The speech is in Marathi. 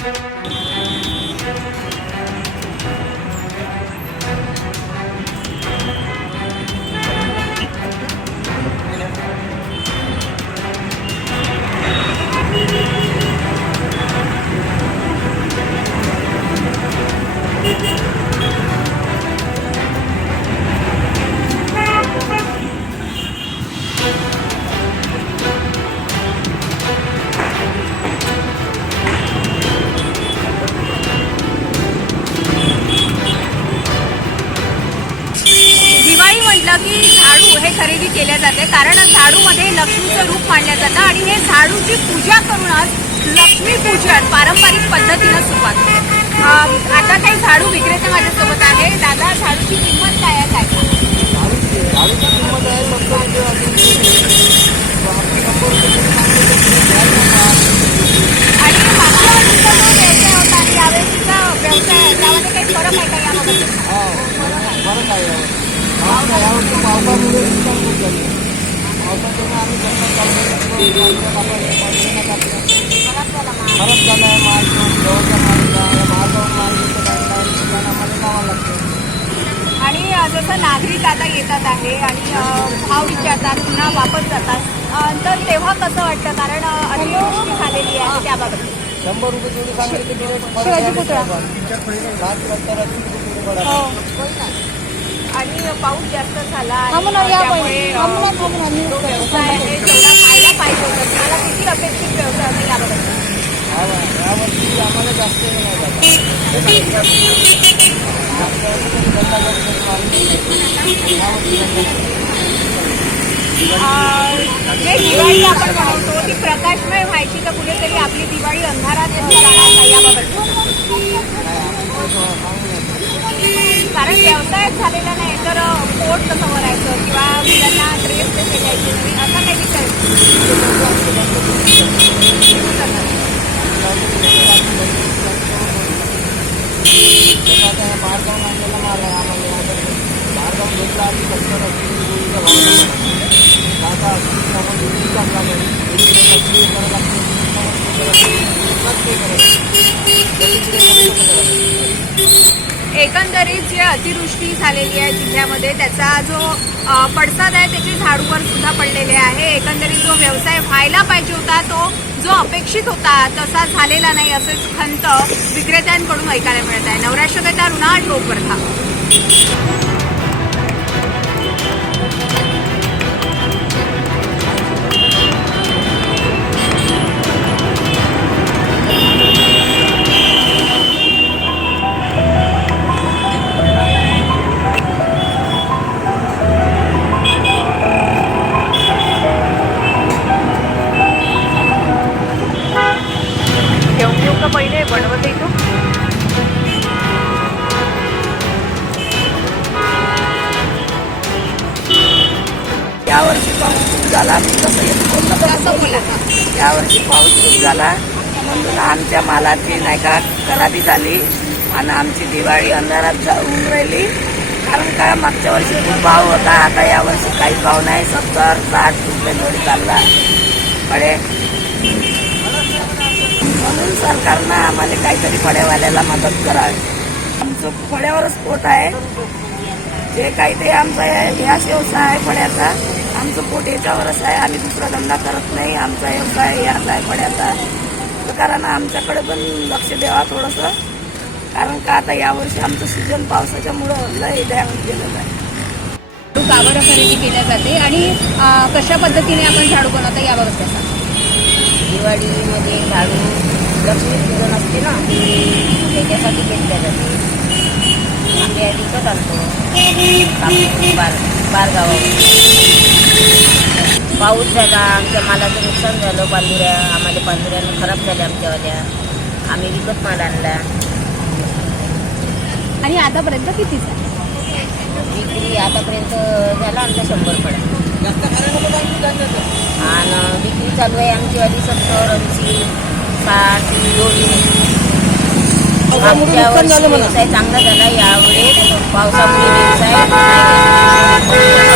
दिवाळी खरेदी केल्या जाते. कारण झाडूमध्ये लक्ष्मीचं रूप मानलं जातं आणि हे झाडूची पूजा करूनच लक्ष्मी पूजन पारंपरिक पद्धतीनं सुरुवात होते अं, आता काही झाडू विक्रेते माझ्यासोबत आहे दादा झाडूची किंमत काय आहे काय सांगा? गाडीची किंमत आहे सत्तर रुपये आणि मागच्या वर्षीचा जो व्यवसाय होता आणि यावेळीचा व्यवसाय त्यामध्ये काही फरक आहे का याबाबत हा फरक आहे यावर पाऊस यावर्षी पावसामुळे नुकसान खूप झाले पावसामुळे आम्ही जंगल खराब झाला आहे माल जवळचा माल महागावर माल घेतो काय दुकान आम्हाला जावं लागतं आणि जसं नागरिक आता येतात आहे आणि भाव विचारतात पुन्हा वापस जातात तर तेव्हा कसं वाटतं? कारण अतिवृष्टी झालेली आहे त्याबाबत. शंभर रुपये जोडी सांगितले की रेट. सात सत्तर अस्सी रुपये जोडी पडा. आणि पाऊस जास्त झाला पाहिजे होता तुम्हाला किती अपेक्षित व्यवसाय होता यावर्षी आम्हाला जास्त जे दिवाळी आपण बनवतो ती प्रकाशमय व्हायची तर कुठेतरी आपली दिवाळी अंधारात जाणार याबाबत. कारण व्यवसायच झालेला नाही कसं भरायचं किंवा मुलांना ड्रेस कसे घ्यायचे नवीन असा काही विचार आता बाहेर जाऊन आणलेला माल आहे आम्हाला बाहेर जाऊन घेतला सत्तर आपण एकंदरीत जे अतिवृष्टी झालेली आहे जिल्ह्यामध्ये त्याचा जो पडसाद आहे त्याचे झाडूवर सुद्धा पडलेले आहे. एकंदरीत जो व्यवसाय व्हायला पाहिजे होता तो जो अपेक्षित होता तसा झालेला नाही असेच खंत विक्रेत्यांकडून ऐकायला मिळत आहे. नवराष्ट्रकथा ऋणा ठोकवर्धा घेऊन घेऊ का बनवत येतो यावर्षी पाऊस खूप झाला. कसं यावर्षी पाऊस खूप झाला. म्हणून आमच्या मालाची नाही का खराबी झाली. आणि आमची दिवाळी अंधारात जाऊन राहिली. कारण का मागच्या वर्षी खूप भाव होता. आता यावर्षी काही भाव नाही. सत्तर साठ रुपये जोडी चालला. फळे सरकारनं आम्हाला काहीतरी फळेवाल्याला मदत करावी आमचं फळ्यावरच पोट आहे. जे काही ते आमचा ह्याच व्यवसाय आहे फळ्याचा. आमचं पोट याच्यावरच आहे. आम्ही दुसरा धंदा करत नाही. आमचा व्यवसाय याच आहे फळ्याचा. तर कारण आमच्याकडे पण लक्ष द्यावा थोडंसं. कारण का आता यावर्षी आमचं सीझन पावसाच्यामुळं लय डॅमेज गेलेलं आहे. झाडू कावर खरेदी केल्या जाते आणि कशा पद्धतीने आपण झाडू बनवता याबाबत सांगा? दिवाळीमध्ये झाडू लक्ष्मी पूजन असते ना त्याच्यासाठी घेतल्या जाते आंबे विकत आणतो कापून बार बारगावावर पाऊस झाला? आमच्या मालाचं नुकसान झालं पांढुऱ्या आम्हाला पांढुऱ्यानं खराब झाल्या आमच्यावाल्या आम्ही विकत माल आणला आणि आतापर्यंत किती झालं विक्री आतापर्यंत झाला आमचा शंभर पडा. आणि विक्री चालू आहे आमची वाली सत्तर ऐंशी. नुकसान झालं वर्षी. व्यवसाय चांगला झाला यावेळेस पावसामुळे व्यवसाय.